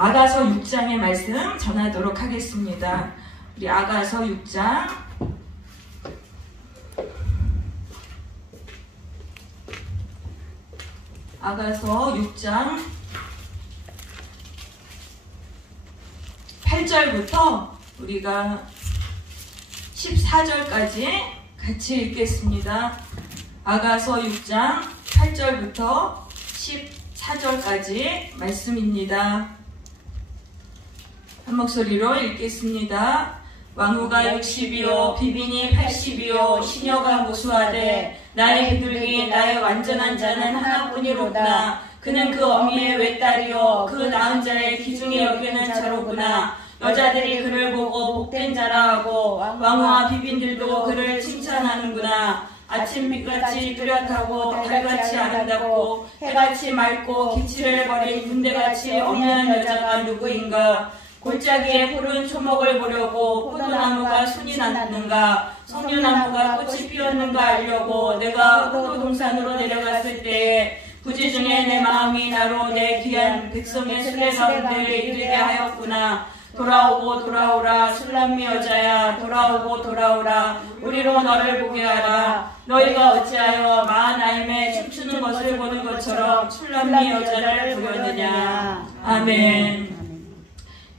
아가서 6장의 말씀 전하도록 하겠습니다. 우리 아가서 6장 아가서 6장 8절부터 우리가 14절까지 같이 읽겠습니다. 아가서 6장 8절부터 14절까지 말씀입니다. 한 목소리로 읽겠습니다. 왕후가 60이요 비빈이 80이요 시녀가 무수하되 나의 비둘기 나의 완전한 자는 하나뿐이로구나. 그는 그 어미의 외딸이요 그 낳은 자의 기중에 여기는 자로구나. 여자들이 그를 보고 복된 자라 하고 왕후와 비빈들도 그를 칭찬하는구나. 아침빛같이 뚜렷하고 달같이 아름답고 해같이 맑고 기치를 버린 군대같이 어미한 여자가 누구인가. 골짜기에 푸른 초목을 보려고 포도나무가 순이 났는가 석류나무가 꽃이 피었는가 알려고 내가 포도동산으로 내려갔을 때에 부지 중에 내 마음이 나로 내 귀한 백성의 순례 가운데 이르게 하였구나. 돌아오고 돌아오라 술람미 여자야 돌아오고 돌아오라 우리로 너를 보게 하라. 너희가 어찌하여 마하나임에 춤추는 것을 보는 것처럼 술람미 여자를 보였느냐. 아멘.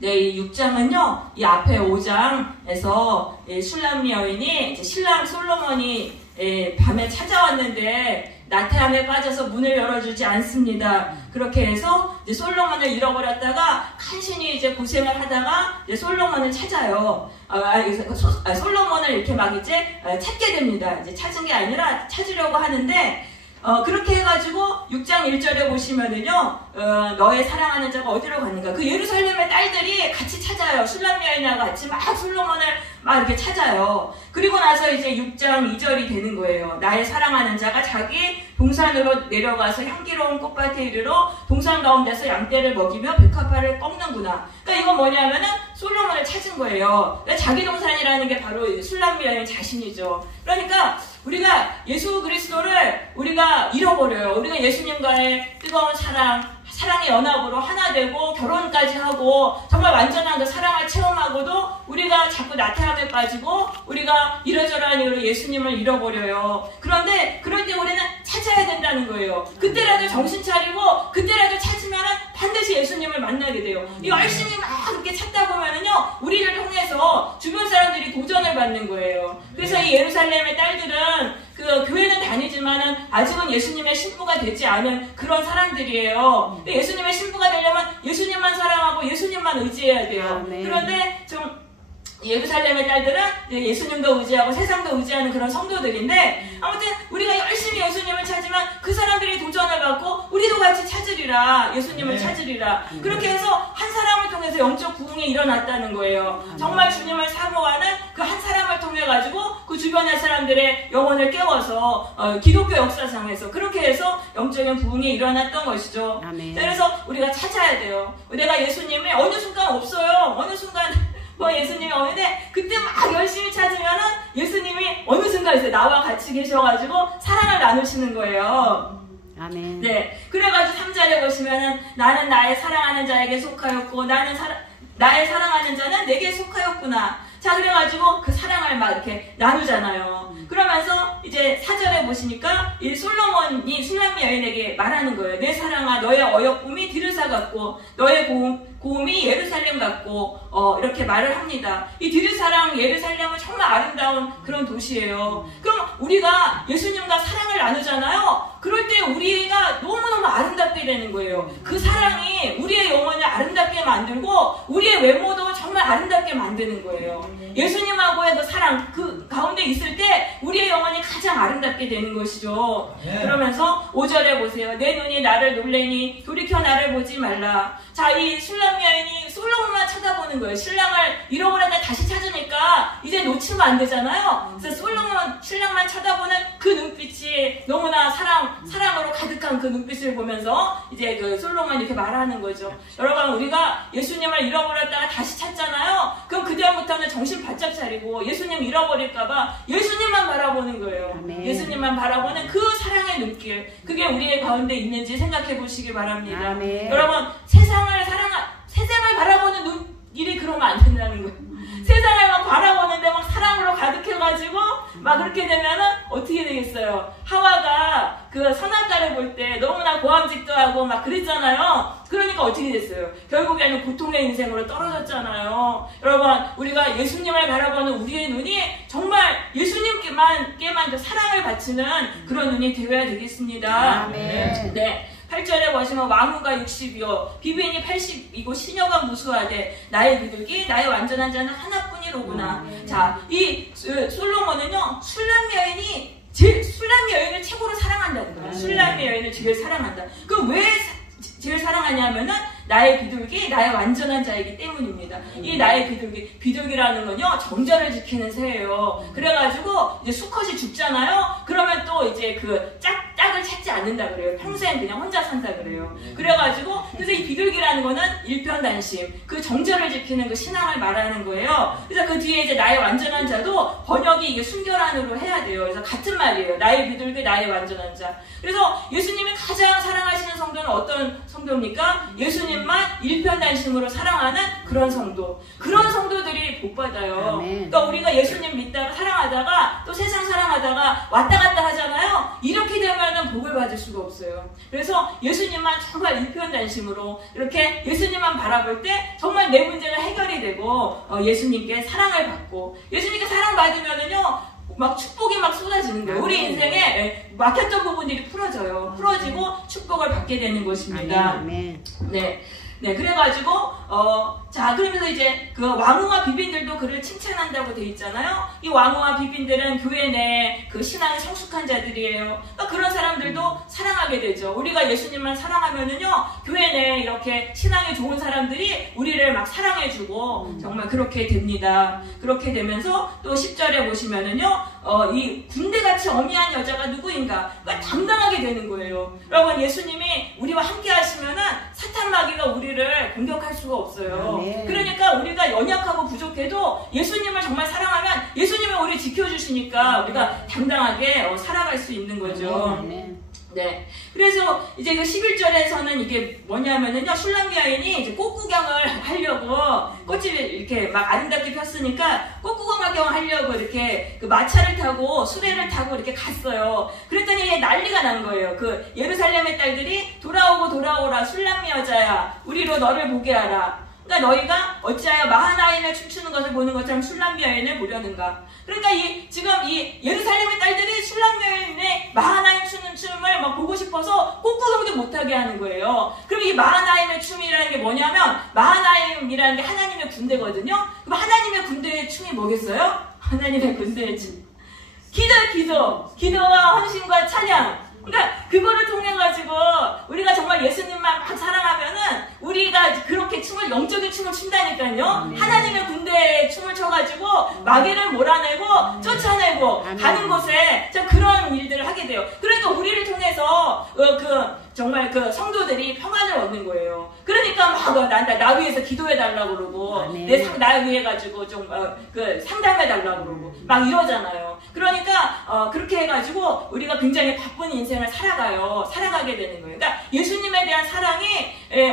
네, 이 6장은요, 이 앞에 5장에서 술람미 여인이 이제 신랑 솔로몬이 밤에 찾아왔는데 나태함에 빠져서 문을 열어주지 않습니다. 그렇게 해서 이제 솔로몬을 잃어버렸다가 간신히 이제 고생을 하다가 이제 솔로몬을 찾아요. 솔로몬을 이렇게 막 이제 찾게 됩니다. 이제 찾은 게 아니라 찾으려고 하는데 그렇게 해가지고 6장 1절에 보시면은요, 너의 사랑하는 자가 어디로 갔는가? 그 예루살렘의 딸들이 같이 찾아요. 술람미 여인하고 같이 막 솔로몬을 막 이렇게 찾아요. 그리고 나서 이제 6장 2절이 되는 거예요. 나의 사랑하는 자가 자기 동산으로 내려가서 향기로운 꽃밭에 이르러 동산 가운데서 양떼를 먹이며 백합화를 꺾는구나. 그러니까 이건 뭐냐면은 솔로몬을 찾은 거예요. 그러니까 자기 동산이라는 게 바로 술람미 여인 자신이죠. 그러니까 우리가 예수 그리스도를 우리가 잃어버려요. 우리가 예수님과의 뜨거운 사랑의 연합으로 하나 되고 결혼까지 하고 정말 완전한 그 사랑을 체험하고도 우리가 자꾸 나태함에 빠지고 우리가 이러저러한 이유로 예수님을 잃어버려요. 그런데 그럴 때 우리는 찾아야 된다는 거예요. 그때라도 정신 차리고 그때라도 찾으면 반드시 예수님을 만나게 돼요. 열심히 막 그렇게 찾다 보면은요, 우리를 통해서 주변 사람들이 도전을 받는 거예요. 그래서 이 예루살렘의 딸들은 그 교회는 다니지만은 아직은 예수님의 신부가 되지 않은 그런 사람들이에요. 예수님의 신부가 되려면 예수님만 사랑하고 예수님만 의지해야 돼요. 그런데 좀 예루살렘의 딸들은 예수님도 의지하고 세상도 의지하는 그런 성도들인데, 아무튼 우리가 열심히 예수님을 찾으면 그 사람들이 도전을 받고 우리도 같이 찾으리라, 예수님을 찾으리라. 그렇게 해서 한 사람을 통해서 영적 부흥이 일어났다는 거예요. 정말 주님을 사모하는 그 한 사람을 통해 가지고 그 주변의 사람들의 영혼을 깨워서 기독교 역사상에서 그렇게 해서 영적인 부흥이 일어났던 것이죠. 그래서 우리가 찾아야 돼요. 내가 예수님이 어느 순간 없어요. 어느 순간 예수님이 오는데 그때 막 열심히 찾으면은 예수님이 어느 순간 이제 나와 같이 계셔가지고 사랑을 나누시는 거예요. 아멘. 네, 그래가지고 3절에 보시면은 나는 나의 사랑하는 자에게 속하였고 나의 사랑하는 자는 내게 속하였구나. 자, 그래가지고 그 사랑을 막 이렇게 나누잖아요. 그러면서 이제 4절에 보시니까 이 솔로몬이 술람미 여인에게 말하는 거예요. 내 사랑아, 너의 어여쁨이 디르사 같고 너의 고음이 예루살렘 같고 이렇게 말을 합니다. 이 디르사랑 예루살렘은 정말 아름다운 그런 도시예요. 그럼 우리가 예수님과 사랑을 나누잖아요. 그럴 때 우리가 너무너무 아름답게 되는 거예요. 그 사랑이 우리의 영혼을 아름답게 만들고 우리의 외모도 정말 아름답게 만드는 거예요. 예수님하고의 그 사랑, 그 가운데 있을 때 우리의 영혼이 가장 아름답게 되는 것이죠. 그러면서 5절에 보세요. 내 눈이 나를 놀래니 돌이켜 나를 보지 말라. 자, 이 술람미 여인이 솔로몬만 쳐다보는 거예요. 신랑을 잃어버렸다 다시 찾으니까 이제 놓치면 안 되잖아요. 그래서 신랑만 쳐다보는 그 눈빛이 너무나 사랑으로 가득한 그 눈빛을 보면서 이제 그 솔로몬이 이렇게 말하는 거죠. 여러분, 우리가 예수님을 잃어버렸다가 다시 찾잖아요. 그럼 그다음부터는 정신 바짝 차리고 예수님 잃어버릴까봐 예수님만 바라보는 거예요. 아멘. 예수님만 바라보는 그 사랑의 눈길, 그게 우리의 가운데 있는지 생각해 보시기 바랍니다. 아멘. 여러분, 세상을 바라보는 눈길이 그러면 안 된다는 거예요. 세상을 막 바라보는데 막 사랑으로 가득해가지고 막 그렇게 되면은 어떻게 되겠어요? 하와가 그 선악과를 볼 때 너무나 고함직도 하고 막 그랬잖아요. 그러니까 어떻게 됐어요? 결국에는 고통의 인생으로 떨어졌잖아요. 여러분, 우리가 예수님을 바라보는 우리의 눈이 정말 예수님께만 사랑을 바치는 그런 눈이 되어야 되겠습니다. 아멘. 네. 8절에 보시면 왕후가 60이요 비빈이 80이고 시녀가 무수하되 나의 비둘기 나의 완전한 자는 하나뿐이로구나. 자, 이 솔로몬은요 술람 여인을 최고로 사랑한다는 거예요. 술람 여인을 제일 사랑한다. 그럼 왜 제일 사랑하냐면은 나의 비둘기, 나의 완전한 자이기 때문입니다. 이 나의 비둘기라는 건요, 정절을 지키는 새예요. 그래가지고, 이제 수컷이 죽잖아요? 그러면 또 이제 그 짝을 찾지 않는다 그래요. 평생 그냥 혼자 산다 그래요. 그래가지고, 그래서 이 비둘기라는 거는 일편단심, 그 정절을 지키는 그 신앙을 말하는 거예요. 그래서 그 뒤에 이제 나의 완전한 자도 번역이 이게 순결한으로 해야 돼요. 그래서 같은 말이에요. 나의 비둘기, 나의 완전한 자. 그래서 예수님이 가장 사랑하시는 성도는 어떤 성도입니까? 예수님만 일편단심으로 사랑하는 그런 성도. 그런 성도들이 복 받아요. 그러니까 우리가 예수님 믿다가 사랑하다가 또 세상 사랑하다가 왔다 갔다 하잖아요. 이렇게 되면은 복을 받을 수가 없어요. 그래서 예수님만 정말 일편단심으로 이렇게 예수님만 바라볼 때 정말 내 문제가 해결이 되고 예수님께 사랑을 받고 예수님께 사랑받으면은요 막 축복이 막 쏟아지는 거예요. 우리 인생에 막혔던 부분들이 풀어져요. 풀어지고 축복을 받게 되는 것입니다. 아멘. 네, 그래가지고, 자, 그러면서 이제 그 왕후와 비빈들도 그를 칭찬한다고 돼 있잖아요. 이 왕후와 비빈들은 교회 내 그 신앙이 성숙한 자들이에요. 그러니까 그런 사람들도 사랑하게 되죠. 우리가 예수님만 사랑하면은요, 교회 내 이렇게 신앙이 좋은 사람들이 우리를 막 사랑해주고, 정말 그렇게 됩니다. 그렇게 되면서 또 10절에 보시면은요, 이 군대같이 어미한 여자가 누구인가? 그러니까 당당하게 되는 거예요. 여러분, 예수님이 우리와 함께 하시면은 사탄 마귀가 우리를 공격할 수가 없어요. 아멘. 그러니까 우리가 연약하고 부족해도 예수님을 정말 사랑하면 예수님이 우리 지켜주시니까 우리가 당당하게 살아갈 수 있는 거죠. 아멘. 네. 그래서 이제 그 11절에서는 이게 뭐냐면은요, 술람 여인이 이제 꽃구경을 하려고 꽃집이 이렇게 막 아름답게 폈으니까 꽃구경을 하려고 이렇게 그 마차를 타고 수레를 타고 이렇게 갔어요. 그랬더니 난리가 난 거예요. 그 예루살렘의 딸들이 돌아오라 술람 여자야, 우리로 너를 보게 하라. 그러니까 너희가 어찌하여 마하나임에 춤추는 것을 보는 것처럼 술람 여인을 보려는가. 그러니까 지금 이 예루살렘의 딸들이 술람 여인의 마하나임 추는 춤을 막 보고 싶어서 꽃구경도 못하게 하는 거예요. 그럼 이 마하나임의 춤이라는 게 뭐냐면 마하나임이라는 게 하나님의 군대거든요. 그럼 하나님의 군대의 춤이 뭐겠어요? 하나님의 군대의 춤. 기도와 헌신과 찬양. 그러니까 그거를 통해 가지고 우리가 정말 예수님만 막 사랑하면은 우리가 그렇게 영적인 춤을 춘다니까요. 하나님의 군대에 춤을 춰가지고 마귀를 몰아내고 쫓아내고 가는 곳에 참 그런 일들을 하게 돼요. 그러니까 우리를 통해서 정말 그 성도들이 평안을 얻는 거예요. 그러니까 막 나 위해서 기도해 달라고 그러고 나 위해 가지고 좀 상담해 달라고 그러고 막 이러잖아요. 그러니까 그렇게 해가지고 우리가 굉장히 바쁜 인생을 살아가게 되는 거예요. 그러니까 예수님에 대한 사랑이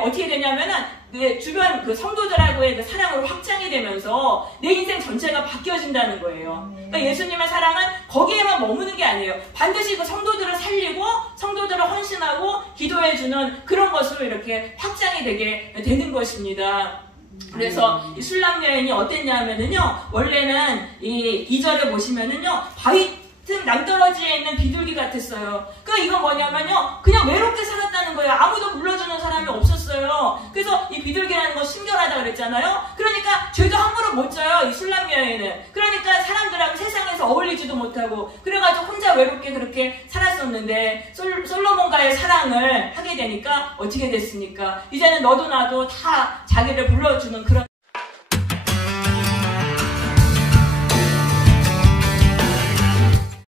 어떻게 되냐면은 내 주변 그 성도들하고의 그 사랑으로 확장이 되면서 내 인생 전체가 바뀌어진다는 거예요. 그러니까 예수님의 사랑은 거기에만 머무는 게 아니에요. 반드시 그 성도들을 살리고 성도들을 헌신하고 기도해주는 그런 것으로 이렇게 확장이 되게 되는 것입니다. 그래서 이 술람 여인이 어땠냐면은요, 원래는 이 2절에 보시면은요, 바위 틈 낭떠러지에 있는 비둘기 같았어요. 그러니까 이건 뭐냐면요, 그냥 외롭게 살았다는 거예요. 아무도 불러주는 사람이 없었어요. 그래서 이 비둘기라는 건 순결하다 그랬잖아요. 그러니까 죄도 함부로 못 져요, 이 술람 여인은. 그러니까 사람들하고 세상에서 어울리지도 못하고 그래가지고 혼자 외롭게 그렇게 살았었는데 솔로몬과의 사랑을 하게 되니까 어떻게 됐습니까? 이제는 너도 나도 다 자기를 불러주는 그런